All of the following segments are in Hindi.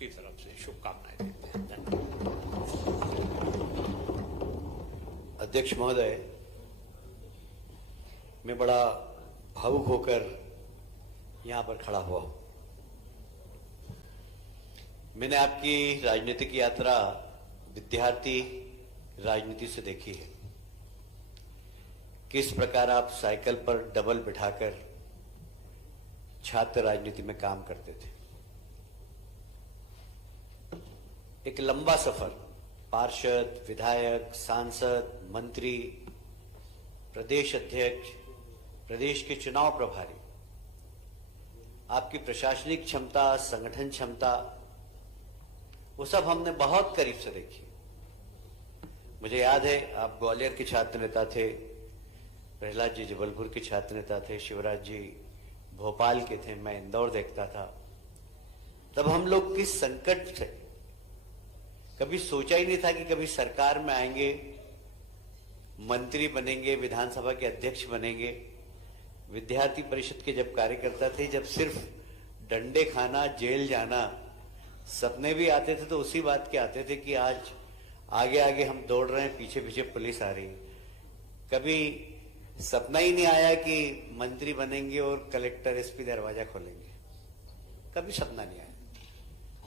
सबकी तरफ से शुभकामनाएं देते हैं। धन्यवाद। अध्यक्ष महोदय, मैं बड़ा भावुक होकर यहां पर खड़ा हुआ हूं। मैंने आपकी राजनीतिक यात्रा विद्यार्थी राजनीति से देखी है। किस प्रकार आप साइकिल पर डबल बिठाकर छात्र राजनीति में काम करते थे। एक लंबा सफर, पार्षद, विधायक, सांसद, मंत्री, प्रदेश अध्यक्ष, प्रदेश के चुनाव प्रभारी, आपकी प्रशासनिक क्षमता, संगठन क्षमता, वो सब हमने बहुत करीब से देखी। मुझे याद है आप ग्वालियर के छात्र नेता थे, प्रहलाद जी जबलपुर के छात्र नेता थे, शिवराज जी भोपाल के थे, मैं इंदौर देखता था। तब हम लोग किस संकट थे, कभी सोचा ही नहीं था कि कभी सरकार में आएंगे, मंत्री बनेंगे, विधानसभा के अध्यक्ष बनेंगे। विद्यार्थी परिषद के जब कार्यकर्ता थे, जब सिर्फ डंडे खाना, जेल जाना सपने भी आते थे, तो उसी बात के आते थे कि आज आगे आगे हम दौड़ रहे हैं, पीछे पीछे पुलिस आ रही है। कभी सपना ही नहीं आया कि मंत्री बनेंगे और कलेक्टर एसपी दरवाजा खोलेंगे, कभी सपना नहीं आया।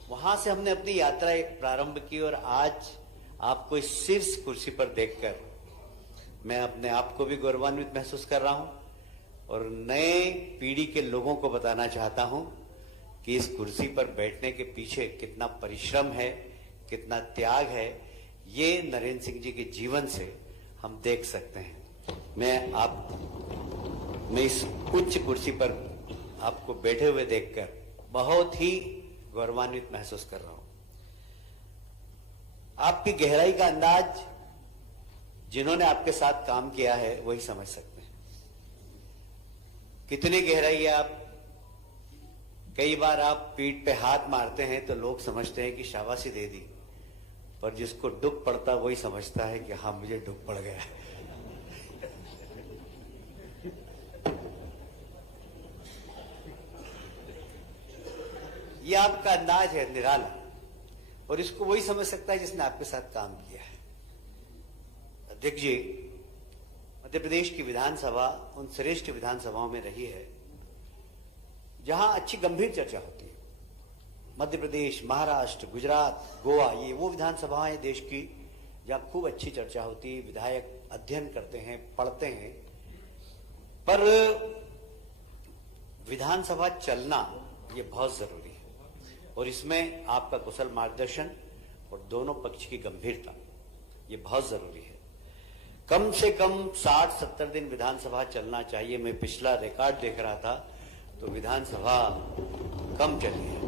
वहां से हमने अपनी यात्रा एक प्रारंभ की और आज आपको इस शीर्ष कुर्सी पर देखकर मैं अपने आप को भी गौरवान्वित महसूस कर रहा हूं और नए पीढ़ी के लोगों को बताना चाहता हूं कि इस कुर्सी पर बैठने के पीछे कितना परिश्रम है, कितना त्याग है, ये नरेंद्र सिंह जी के जीवन से हम देख सकते हैं। मैं इस उच्च कुर्सी पर आपको बैठे हुए देखकर बहुत ही गौरवान्वित महसूस कर रहा हूं। आपकी गहराई का अंदाज जिन्होंने आपके साथ काम किया है वही समझ सकते हैं। कितनी गहराई है आप। कई बार आप पीठ पे हाथ मारते हैं तो लोग समझते हैं कि शाबाशी दे दी, पर जिसको दुख पड़ता वही समझता है कि हाँ मुझे दुख पड़ गया। ये आपका अंदाज है निराला, और इसको वही समझ सकता है जिसने आपके साथ काम किया है। अध्यक्ष जी, मध्य प्रदेश की विधानसभा उन श्रेष्ठ विधानसभाओं में रही है जहां अच्छी गंभीर चर्चा होती है। मध्य प्रदेश, महाराष्ट्र, गुजरात, गोवा, ये वो विधानसभाएं देश की जहां खूब अच्छी चर्चा होती है, विधायक अध्ययन करते हैं, पढ़ते हैं। पर विधानसभा चलना ये बहुत जरूरी है और इसमें आपका कुशल मार्गदर्शन और दोनों पक्ष की गंभीरता ये बहुत जरूरी है। कम से कम 60-70 दिन विधानसभा चलना चाहिए। मैं पिछला रिकॉर्ड देख रहा था तो विधानसभा कम चली है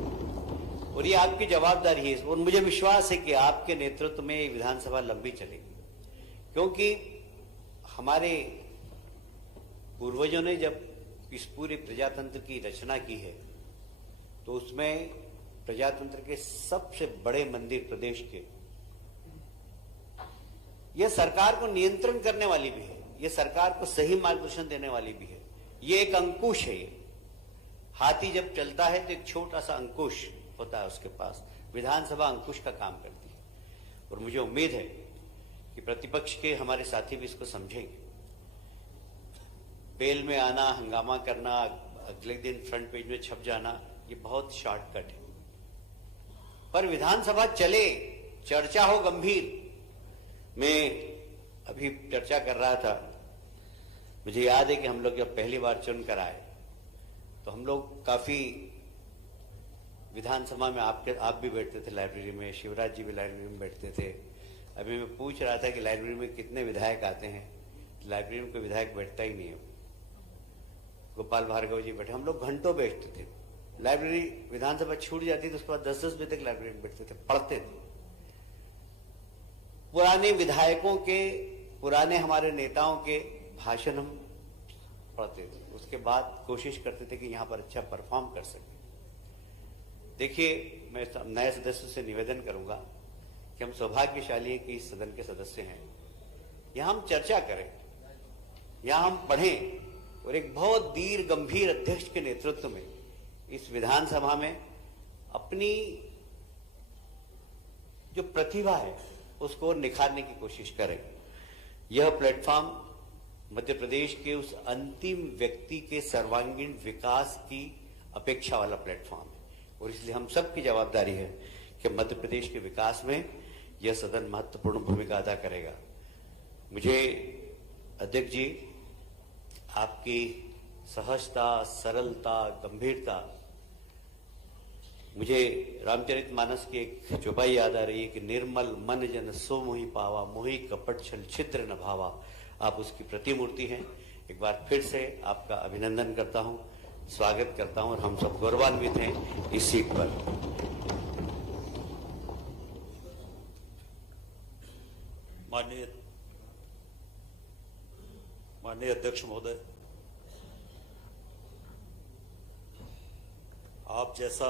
और ये आपकी जवाबदारी है और मुझे विश्वास है कि आपके नेतृत्व में ये विधानसभा लंबी चलेगी, क्योंकि हमारे पूर्वजों ने जब इस पूरे प्रजातंत्र की रचना की है तो उसमें प्रजातंत्र के सबसे बड़े मंदिर प्रदेश के, यह सरकार को नियंत्रण करने वाली भी है, यह सरकार को सही मार्गदर्शन देने वाली भी है। यह एक अंकुश है। ये हाथी जब चलता है तो एक छोटा सा अंकुश होता है उसके पास, विधानसभा अंकुश का काम करती है और मुझे उम्मीद है कि प्रतिपक्ष के हमारे साथी भी इसको समझेंगे। बेल में आना, हंगामा करना, अगले दिन फ्रंट पेज में छप जाना, ये बहुत शॉर्टकट है। पर विधानसभा चले, चर्चा हो गंभीर। मैं अभी चर्चा कर रहा था, मुझे याद है कि हम लोग जब पहली बार चुनकर आए तो हम लोग काफी विधानसभा में आप भी बैठते थे लाइब्रेरी में, शिवराज जी भी लाइब्रेरी में बैठते थे। अभी मैं पूछ रहा था कि लाइब्रेरी में कितने विधायक आते हैं, लाइब्रेरी में कोई विधायक बैठता ही नहीं है। गोपाल भार्गव जी बैठे, हम लोग घंटों बैठते थे। लाइब्रेरी विधानसभा छूट जाती तो उसके बाद 10-10 बजे तक लाइब्रेरी में बैठते थे, पढ़ते थे। पुराने विधायकों के, पुराने हमारे नेताओं के भाषण हम पढ़ते थे, उसके बाद कोशिश करते थे कि यहां पर अच्छा परफॉर्म कर सके। देखिए, मैं नए सदस्यों से निवेदन करूंगा कि हम सौभाग्यशाली हैं कि इस सदन के सदस्य हैं। यहां हम चर्चा करें, यहां हम पढ़ें और एक बहुत दीर्घ गंभीर अध्यक्ष के नेतृत्व में इस विधानसभा में अपनी जो प्रतिभा है उसको निखारने की कोशिश करें। यह प्लेटफॉर्म मध्य प्रदेश के उस अंतिम व्यक्ति के सर्वांगीण विकास की अपेक्षा वाला प्लेटफॉर्म है और इसलिए हम सबकी जवाबदारी है कि मध्य प्रदेश के विकास में यह सदन महत्वपूर्ण भूमिका अदा करेगा। मुझे अध्यक्ष जी आपकी सहजता, सरलता, गंभीरता, मुझे रामचरितमानस की एक चौपाई याद आ रही है कि निर्मल मन जन सो मोहि पावा, मोहि कपट छल छिद्र न भावा। आप उसकी प्रतिमूर्ति हैं। एक बार फिर से आपका अभिनंदन करता हूं, स्वागत करता हूं और हम सब गौरवान्वित हैं इस सीट पर। माननीय अध्यक्ष महोदय, आप जैसा